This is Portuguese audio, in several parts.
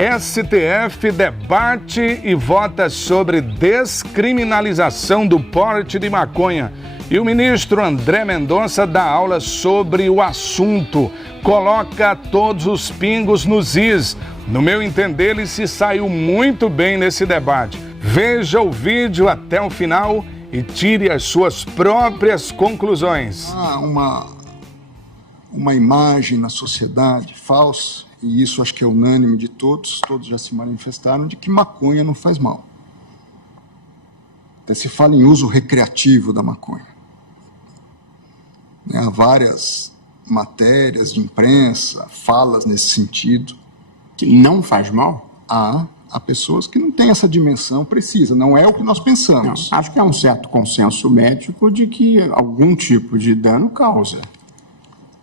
STF debate e vota sobre descriminalização do porte de maconha. E o ministro André Mendonça dá aula sobre o assunto. Coloca todos os pingos nos is. No meu entender, ele se saiu muito bem nesse debate. Veja o vídeo até o final e tire as suas próprias conclusões. Há uma imagem na sociedade falsa, e isso acho que é unânime de todos já se manifestaram, de que maconha não faz mal. Até se fala em uso recreativo da maconha. Há várias matérias de imprensa, falas nesse sentido. Que não faz mal? Há pessoas que não têm essa dimensão precisa, não é o que nós pensamos. Não, acho que há um certo consenso médico de que algum tipo de dano causa.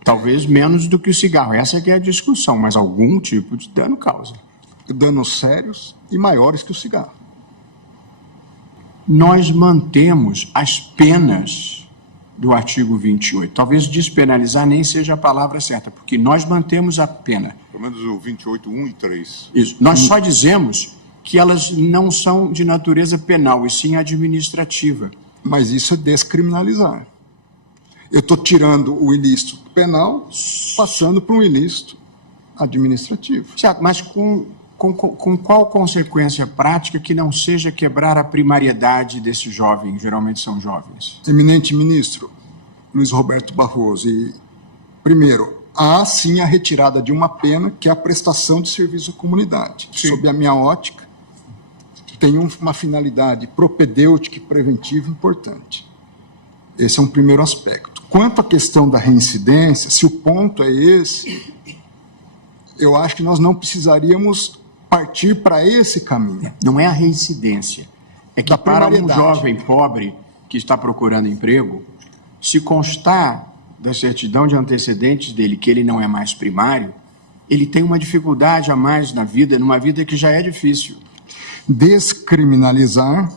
Talvez menos do que o cigarro, essa que é a discussão, mas algum tipo de dano causa. Danos sérios e maiores que o cigarro. Nós mantemos as penas do artigo 28. Talvez despenalizar nem seja a palavra certa, porque nós mantemos a pena. Pelo menos o 28, 1 e 3. Isso. Nós só dizemos que elas não são de natureza penal, e sim administrativa. Mas isso é descriminalizar. Eu estou tirando o ilícito penal, passando para um ilícito administrativo. Certo, mas com qual consequência prática que não seja quebrar a primariedade desses jovens, geralmente são jovens? Eminente ministro Luiz Roberto Barroso, primeiro, há sim a retirada de uma pena, que é a prestação de serviço à comunidade. Sim. Sob a minha ótica, tem uma finalidade propedêutica e preventiva importante. Esse é um primeiro aspecto. Quanto à questão da reincidência, se o ponto é esse, eu acho que nós não precisaríamos partir para esse caminho. Não é a reincidência. É que para um jovem pobre que está procurando emprego, se constar da certidão de antecedentes dele que ele não é mais primário, ele tem uma dificuldade a mais na vida, numa vida que já é difícil. Descriminalizar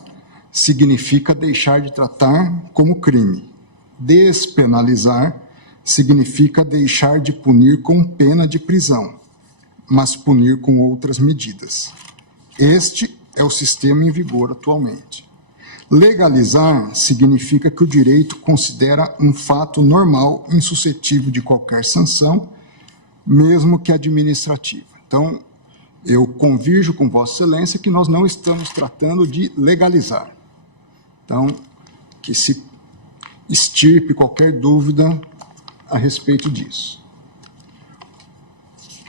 significa deixar de tratar como crime. Despenalizar significa deixar de punir com pena de prisão, mas punir com outras medidas. Este é o sistema em vigor atualmente. Legalizar significa que o direito considera um fato normal, insuscetível de qualquer sanção, mesmo que administrativa. Então, eu convirjo com Vossa Excelência que nós não estamos tratando de legalizar. Então, que se extirpe qualquer dúvida a respeito disso.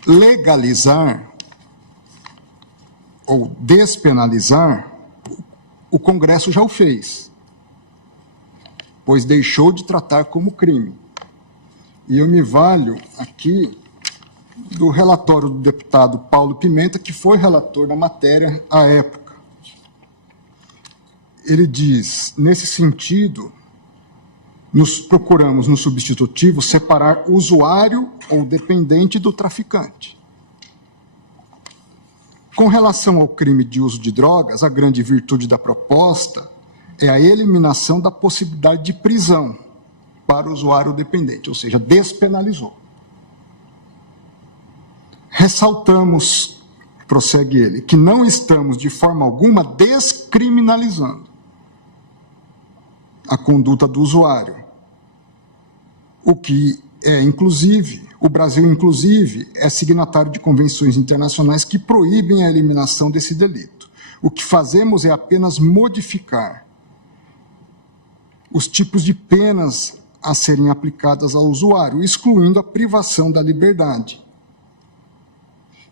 Legalizar ou despenalizar, o Congresso já o fez, pois deixou de tratar como crime. E eu me valho aqui do relatório do deputado Paulo Pimenta, que foi relator da matéria à época. Ele diz, nesse sentido, procuramos no substitutivo separar usuário ou dependente do traficante. Com relação ao crime de uso de drogas, a grande virtude da proposta é a eliminação da possibilidade de prisão para o usuário dependente, ou seja, despenalizou. Ressaltamos, prossegue ele, que não estamos de forma alguma descriminalizando a conduta do usuário. O que é, inclusive, o Brasil, inclusive, é signatário de convenções internacionais que proíbem a eliminação desse delito. O que fazemos é apenas modificar os tipos de penas a serem aplicadas ao usuário, excluindo a privação da liberdade.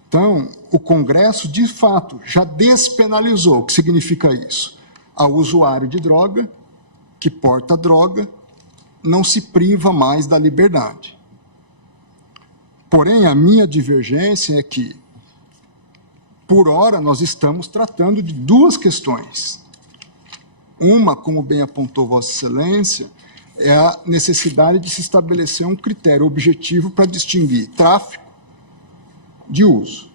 Então, o Congresso, de fato, já despenalizou. O que significa isso? Ao usuário de droga, que porta droga, não se priva mais da liberdade. Porém, a minha divergência é que, por hora, nós estamos tratando de duas questões. Uma, como bem apontou Vossa Excelência, é a necessidade de se estabelecer um critério objetivo para distinguir tráfico de uso.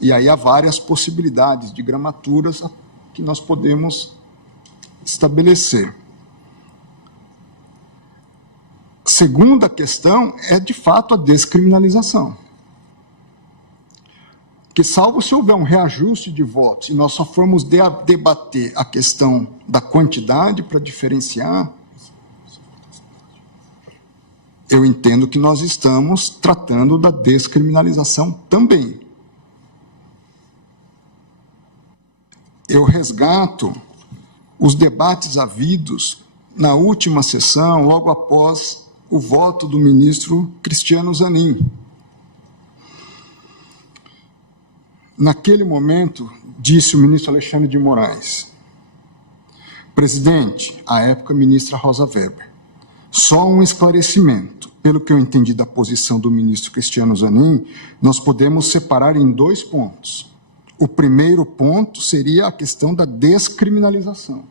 E aí há várias possibilidades de gramaturas que nós podemos estabelecer. Segunda questão é, de fato, a descriminalização. que salvo se houver um reajuste de votos e nós só formos debater a questão da quantidade para diferenciar, eu entendo que nós estamos tratando da descriminalização também. Eu resgato os debates havidos na última sessão, logo após o voto do ministro Cristiano Zanin. Naquele momento, disse o ministro Alexandre de Moraes: presidente, à época ministra Rosa Weber, só um esclarecimento. Pelo que eu entendi da posição do ministro Cristiano Zanin, nós podemos separar em 2 pontos. O primeiro ponto seria a questão da descriminalização.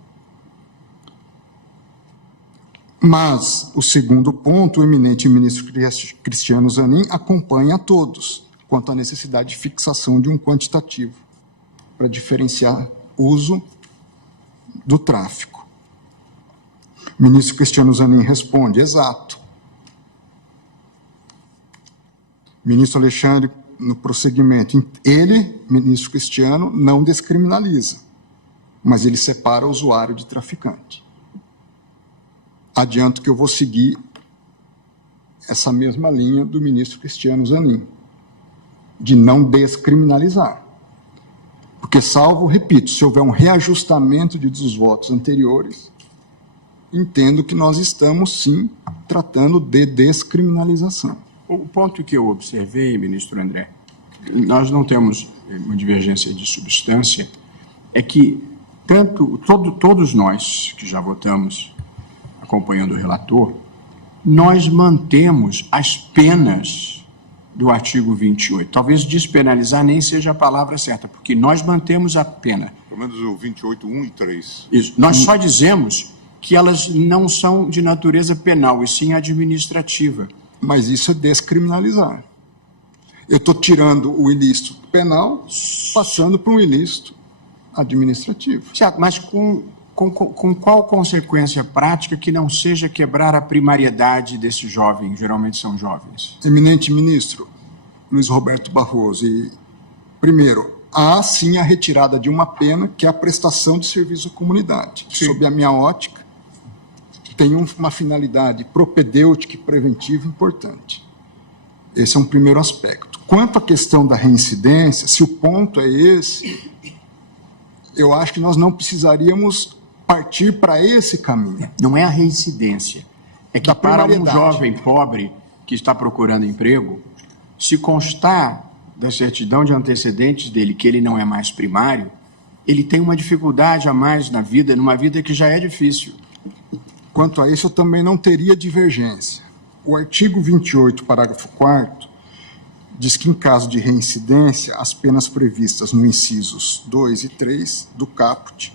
Mas o segundo ponto, o eminente ministro Cristiano Zanin acompanha a todos quanto à necessidade de fixação de um quantitativo para diferenciar uso do tráfico. O ministro Cristiano Zanin responde: exato. Ministro Alexandre, no prosseguimento, ele, ministro Cristiano, não descriminaliza, mas ele separa o usuário de traficante. Adianto que eu vou seguir essa mesma linha do ministro Cristiano Zanin, de não descriminalizar. Porque, salvo, repito, se houver um reajustamento dos votos anteriores, entendo que nós estamos, sim, tratando de descriminalização. O ponto que eu observei, ministro André, nós não temos uma divergência de substância, é que todos nós que já votamos acompanhando o relator, nós mantemos as penas do artigo 28. Talvez despenalizar nem seja a palavra certa, porque nós mantemos a pena. Pelo menos o 28, 1 e 3. Isso. Nós só dizemos que elas não são de natureza penal, e sim administrativa. Mas isso é descriminalizar. Eu estou tirando o ilícito penal, passando para um ilícito administrativo. Certo, mas com qual consequência prática que não seja quebrar a primariedade desse jovem? Geralmente são jovens. Eminente ministro Luiz Roberto Barroso, primeiro, há sim a retirada de uma pena, que é a prestação de serviço à comunidade. Sim. Sob a minha ótica, tem uma finalidade propedêutica e preventiva importante. Esse é um primeiro aspecto. Quanto à questão da reincidência, se o ponto é esse, eu acho que nós não precisaríamos partir para esse caminho. Não é a reincidência. É que para um jovem pobre que está procurando emprego, se constar da certidão de antecedentes dele que ele não é mais primário, ele tem uma dificuldade a mais na vida, numa vida que já é difícil. Quanto a isso, eu também não teria divergência. O artigo 28, parágrafo 4º, diz que, em caso de reincidência, as penas previstas no incisos 2 e 3 do caput,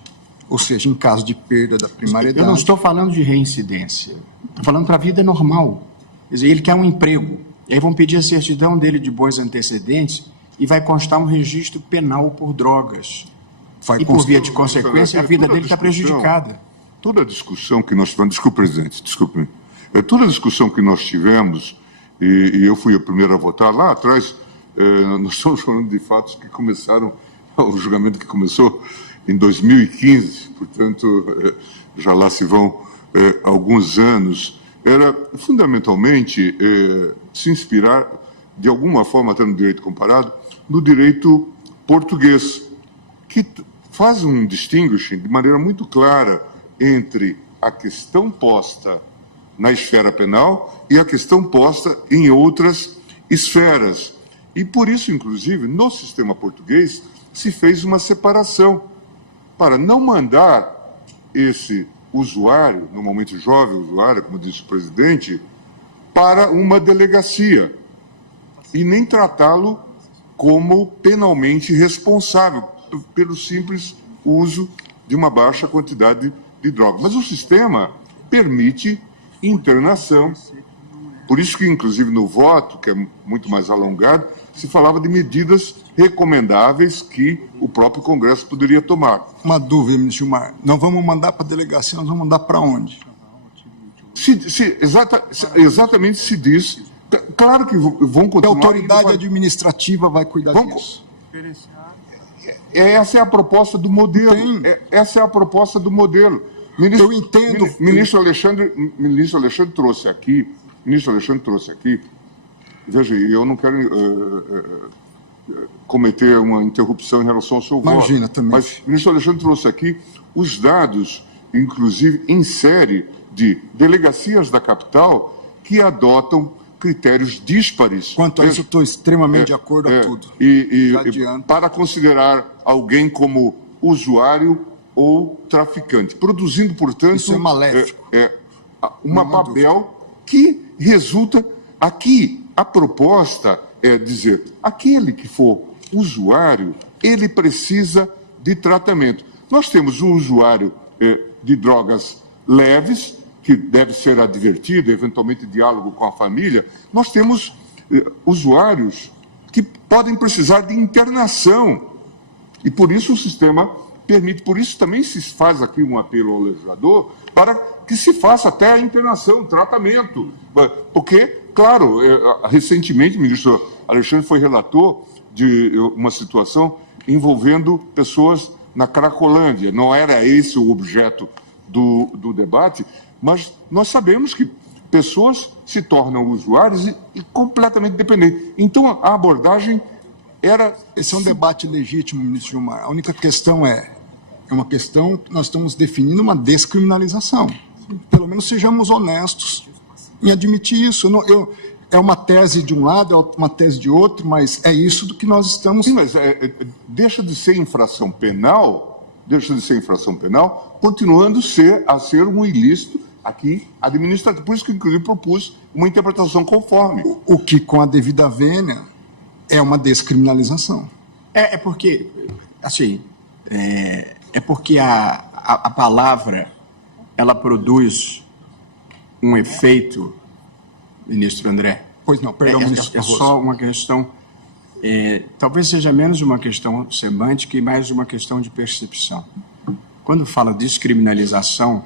ou seja, em caso de perda da primariedade... Eu não estou falando de reincidência, estou falando para a vida normal. Quer dizer, ele quer um emprego, e aí vão pedir a certidão dele de bons antecedentes e vai constar um registro penal por drogas. E, por via de consequência, a vida dele está prejudicada. Toda a discussão que nós tivemos... Desculpe, presidente, desculpe. Toda a discussão que nós tivemos, e eu fui a primeira a votar lá atrás, nós estamos falando de fatos que começaram, o julgamento que começou em 2015, portanto, já lá se vão alguns anos, era fundamentalmente se inspirar, de alguma forma, até no direito comparado, no direito português, que faz um distinguishing de maneira muito clara entre a questão posta na esfera penal e a questão posta em outras esferas. E por isso, inclusive, no sistema português, se fez uma separação para não mandar esse usuário, normalmente jovem usuário, como disse o presidente, para uma delegacia e nem tratá-lo como penalmente responsável pelo simples uso de uma baixa quantidade de droga. Mas o sistema permite internação. Por isso que, inclusive, no voto, que é muito mais alongado, se falava de medidas recomendáveis que o próprio Congresso poderia tomar. Uma dúvida, ministro Gilmar. Não vamos mandar para a delegacia, nós vamos mandar para onde? Exatamente se diz. Claro que vão continuar... A autoridade administrativa vai cuidar disso. Essa é a proposta do modelo. Essa é a proposta do modelo. Eu entendo. Ministro Alexandre trouxe aqui. Veja, eu não quero cometer uma interrupção em relação ao seu voto. Imagina, também. Mas o ministro Alexandre trouxe aqui os dados, inclusive em série, de delegacias da capital que adotam critérios díspares. Quanto a isso, eu estou extremamente de acordo a tudo. Para considerar alguém como usuário ou traficante, produzindo, portanto, isso é maléfico. uma Babel que resulta aqui. A proposta é dizer, aquele que for usuário, ele precisa de tratamento. Nós temos um usuário de drogas leves, que deve ser advertido, eventualmente diálogo com a família. Nós temos usuários que podem precisar de internação. E por isso o sistema permite, por isso também se faz aqui um apelo ao legislador para que se faça até a internação, o tratamento. Porque, claro, recentemente o ministro Alexandre foi relator de uma situação envolvendo pessoas na Cracolândia. Não era esse o objeto do debate, mas nós sabemos que pessoas se tornam usuários e completamente dependentes. Então, a abordagem era... Esse é um debate legítimo, ministro Gilmar. A única questão é uma questão que nós estamos definindo uma descriminalização. Pelo menos sejamos honestos em admitir isso. É uma tese de um lado, é uma tese de outro, mas é isso do que nós estamos... Sim, mas deixa de ser infração penal, continuando a ser um ilícito aqui administrativo. Por isso que, inclusive, propus uma interpretação conforme. O que, com a devida vênia, é uma descriminalização. Porque, assim, porque a palavra, ela produz um efeito, ministro André. Pois não, perdão, ministro. É só uma questão, talvez seja menos uma questão semântica e mais uma questão de percepção. Quando fala descriminalização,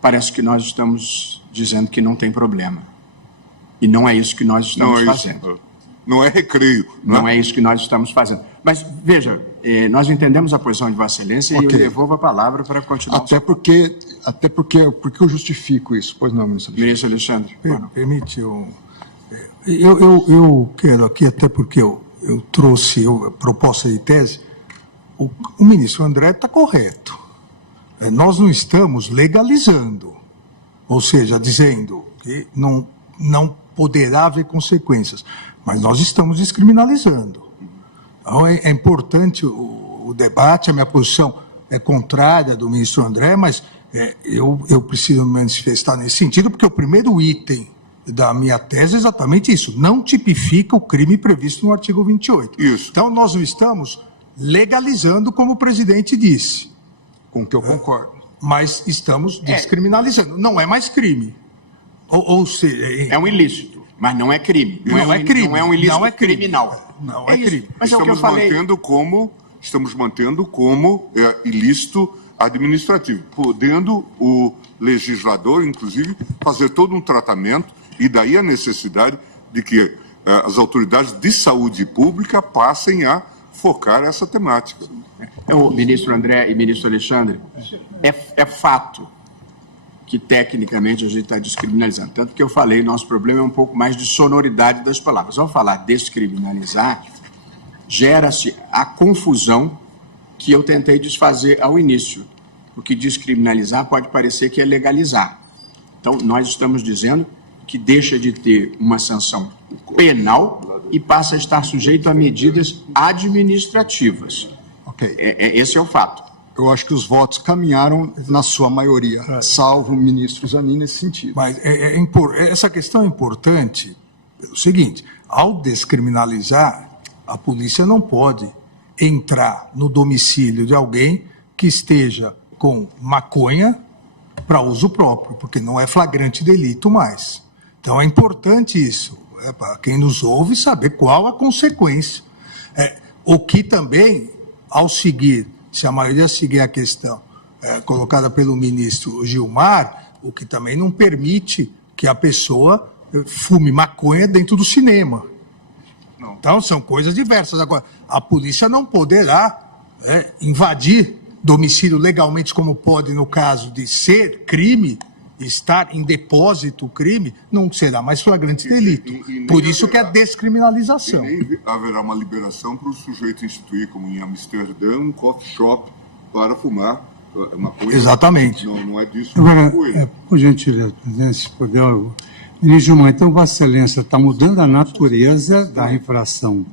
parece que nós estamos dizendo que não tem problema. E não é isso que nós estamos fazendo. Não é recreio. Não é isso que nós estamos fazendo. Mas, veja, nós entendemos a posição de Vossa Excelência e eu devolvo a palavra para continuar. Até porque eu justifico isso. Pois não, ministro Alexandre. Ministro Alexandre. Permite, eu quero aqui, até porque eu trouxe a proposta de tese, o ministro André está correto. Nós não estamos legalizando, ou seja, dizendo que não poderá haver consequências, mas nós estamos descriminalizando. Então, é importante o debate, a minha posição é contrária do ministro André, mas eu preciso me manifestar nesse sentido, porque o primeiro item da minha tese é exatamente isso, não tipifica o crime previsto no artigo 28. Isso. Então, nós não estamos legalizando, como o presidente disse. Com o que eu concordo. Mas estamos descriminalizando. Não é mais crime. Ou seja... É um ilícito, mas não é crime. Não é crime. Não é um ilícito não é crime. criminal. Não é crime. Mas estamos mantendo como ilícito administrativo, podendo o legislador, inclusive, fazer todo um tratamento, e daí a necessidade de que as autoridades de saúde pública passem a focar essa temática. Ministro André e ministro Alexandre, é fato que tecnicamente a gente está descriminalizando. Tanto que eu falei, nosso problema é um pouco mais de sonoridade das palavras. Ao falar descriminalizar, gera-se a confusão que eu tentei desfazer ao início. Porque descriminalizar pode parecer que é legalizar. Então, nós estamos dizendo que deixa de ter uma sanção penal e passa a estar sujeito a medidas administrativas. Ok. Esse é o fato. Eu acho que os votos caminharam na sua maioria, salvo o ministro Zanin nesse sentido. Mas essa questão é importante pelo seguinte, ao descriminalizar, a polícia não pode entrar no domicílio de alguém que esteja com maconha para uso próprio, porque não é flagrante delito mais. Então é importante isso, para quem nos ouve saber qual a consequência. O que também, ao seguir, se a maioria seguir a questão colocada pelo ministro Gilmar, o que também não permite que a pessoa fume maconha dentro do cinema. Não. Então, são coisas diversas. Agora, a polícia não poderá invadir domicílio legalmente, como pode no caso de ser crime, estar em depósito o crime, não será mais flagrante delito. Por isso que é descriminalização. E nem haverá uma liberação para o sujeito instituir, como em Amsterdã, um coffee shop para fumar maconha. Exatamente. Não é disso. Agora, por gentileza, se puder, ministro Gilmar, então Vossa Excelência está mudando a natureza da infração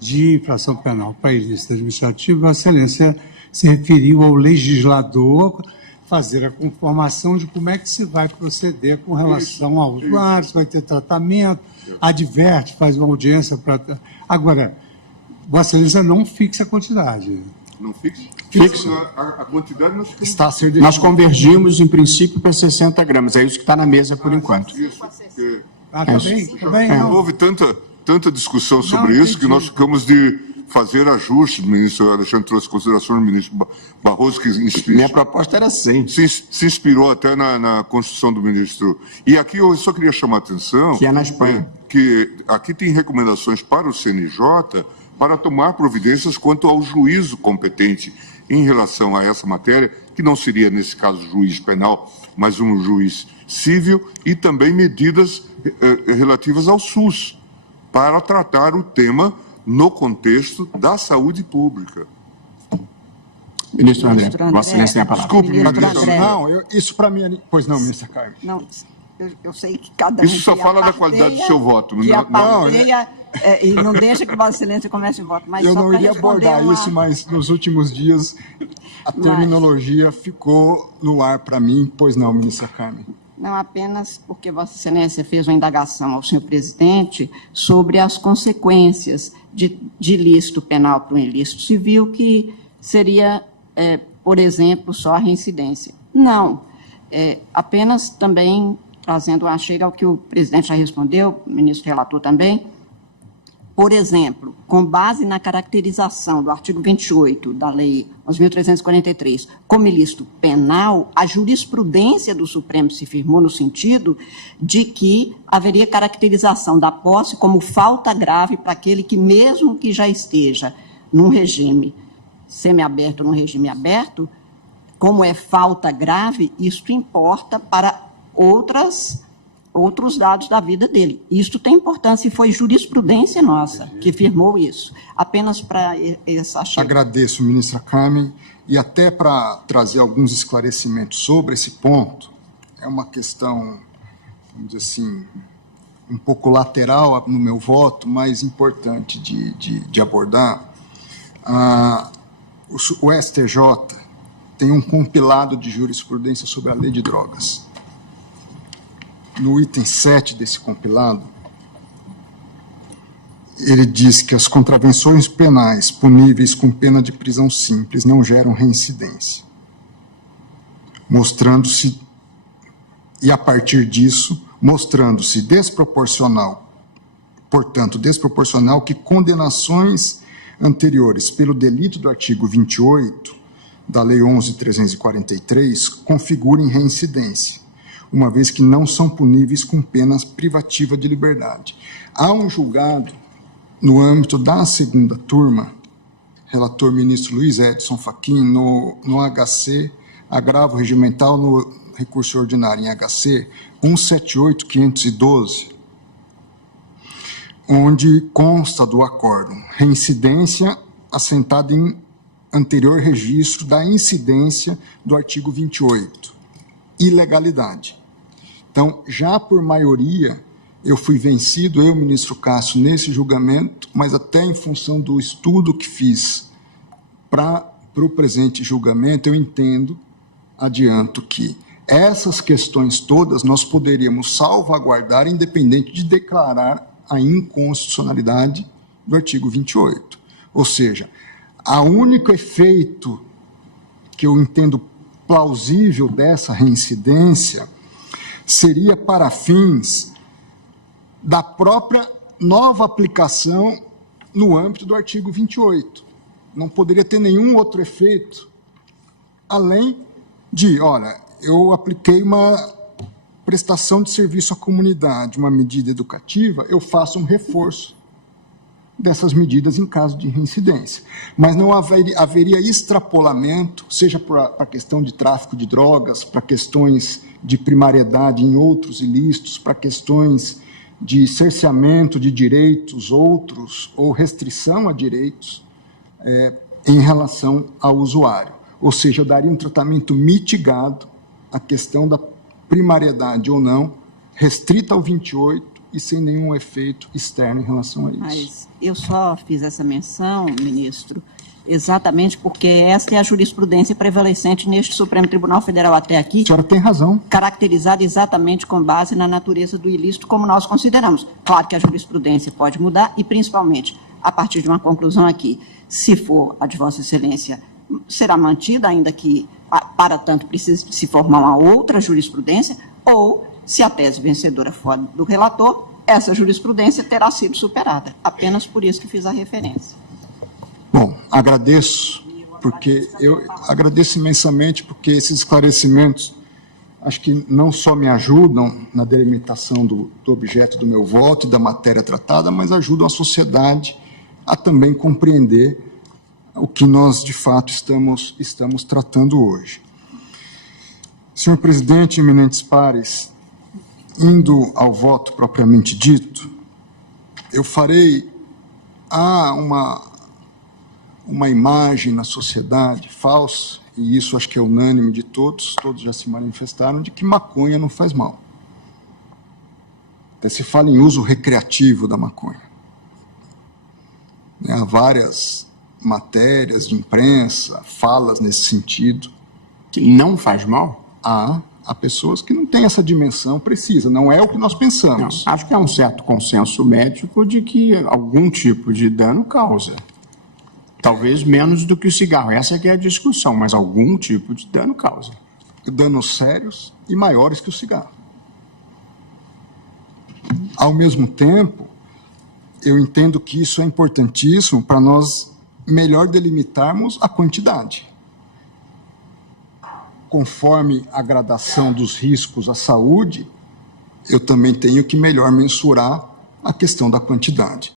de infração penal para ilícito administrativo. Vossa Excelência se referiu ao legislador fazer a conformação de como é que se vai proceder com relação ao usuário, se vai ter tratamento, adverte, faz uma audiência para... Agora, Vossa Excelência não fixa a quantidade. Não fixa? Fixa. A quantidade nós ficamos... Está a ser Nós convergimos, em princípio, para 60 gramas. É isso que está na mesa por enquanto. Isso, porque Também não. houve tanta discussão sobre isso que nós ficamos de fazer ajustes. O ministro Alexandre trouxe considerações do ministro Barroso, que Minha proposta era 100. se inspirou até na construção do ministro. E aqui eu só queria chamar a atenção... Que é na Espanha. Que aqui tem recomendações para o CNJ para tomar providências quanto ao juízo competente em relação a essa matéria, que não seria, nesse caso, juiz penal, mas um juiz civil, e também medidas relativas ao SUS, para tratar o tema no contexto da saúde pública. Ministro André, Vossa Excelência tem a palavra. Desculpe, Ministro ministro André. André. Não, isso para mim... Pois não, ministra Carmen. Não, eu sei que cada um Isso só tem fala a da qualidade do seu voto. Que a Não, parteia, e não deixa que Vossa Excelência comece o voto. Mas Eu só não para iria responder abordar isso, mas nos últimos dias a terminologia ficou no ar para mim. Pois não, ministra Carmen. Não apenas porque Vossa Excelência fez uma indagação ao senhor presidente sobre as consequências de ilícito penal para o ilícito civil, que seria, por exemplo, só a reincidência. Não, apenas também trazendo uma chega ao que o presidente já respondeu, o ministro relator também. Por exemplo, com base na caracterização do artigo 28 da Lei 11.343 como ilícito penal, a jurisprudência do Supremo se firmou no sentido de que haveria caracterização da posse como falta grave para aquele que, mesmo que já esteja num regime semiaberto ou num regime aberto, como é falta grave, isto importa para outros dados da vida dele. Isto tem importância e foi jurisprudência nossa que firmou isso. Apenas para essa chega. Agradeço, ministra Carmen, e até para trazer alguns esclarecimentos sobre esse ponto, é uma questão, vamos dizer assim, um pouco lateral no meu voto, mas importante de abordar. O STJ tem um compilado de jurisprudência sobre a lei de drogas. No item 7 desse compilado, ele diz que as contravenções penais puníveis com pena de prisão simples não geram reincidência, mostrando-se, e a partir disso, mostrando-se desproporcional, portanto, desproporcional que condenações anteriores pelo delito do artigo 28 da Lei 11.343 configurem reincidência, uma vez que não são puníveis com penas privativa de liberdade. Há um julgado no âmbito da segunda turma, relator ministro Luiz Edson Fachin, no HC, agravo regimental no recurso ordinário em HC 178.512, onde consta do acórdão reincidência assentada em anterior registro da incidência do artigo 28, ilegalidade. Então, já por maioria, eu fui vencido, eu, ministro Cássio, nesse julgamento, mas até em função do estudo que fiz para o presente julgamento, eu entendo, adianto que essas questões todas nós poderíamos salvaguardar, independente de declarar a inconstitucionalidade do artigo 28. Ou seja, o único efeito que eu entendo plausível dessa reincidência seria para fins da própria nova aplicação no âmbito do artigo 28. Não poderia ter nenhum outro efeito, além de, olha, eu apliquei uma prestação de serviço à comunidade, uma medida educativa, eu faço um reforço dessas medidas em caso de reincidência. Mas não haveria extrapolamento, seja para a questão de tráfico de drogas, para questões de primariedade em outros ilícitos, para questões de cerceamento de direitos outros ou restrição a direitos em relação ao usuário. Ou seja, eu daria um tratamento mitigado à questão da primariedade ou não, restrita ao 28 e sem nenhum efeito externo em relação a isso. Mas eu só fiz essa menção, ministro, exatamente porque essa é a jurisprudência prevalecente neste Supremo Tribunal Federal até aqui. A senhora tem razão. Caracterizada exatamente com base na natureza do ilícito, como nós consideramos. Claro que a jurisprudência pode mudar e, principalmente, a partir de uma conclusão aqui, se for a de Vossa Excelência, será mantida, ainda que, para tanto, precise se formar uma outra jurisprudência, ou, se a tese vencedora for do relator, essa jurisprudência terá sido superada. Apenas por isso que fiz a referência. Bom, agradeço imensamente, porque esses esclarecimentos acho que não só me ajudam na delimitação do objeto do meu voto e da matéria tratada, mas ajudam a sociedade a também compreender o que nós, de fato, estamos tratando hoje. Senhor presidente, eminentes pares, indo ao voto propriamente dito, eu farei uma imagem na sociedade falsa, e isso acho que é unânime de todos já se manifestaram, de que maconha não faz mal. Até se fala em uso recreativo da maconha. Há várias matérias de imprensa, falas nesse sentido. Que não faz mal? Há pessoas que não têm essa dimensão precisa, não é o que nós pensamos. Não, acho que há um certo consenso médico de que algum tipo de dano causa. Talvez menos do que o cigarro, essa é que é a discussão, mas algum tipo de dano causa. Danos sérios e maiores que o cigarro. Ao mesmo tempo, eu entendo que isso é importantíssimo para nós melhor delimitarmos a quantidade. Conforme a gradação dos riscos à saúde, eu também tenho que melhor mensurar a questão da quantidade.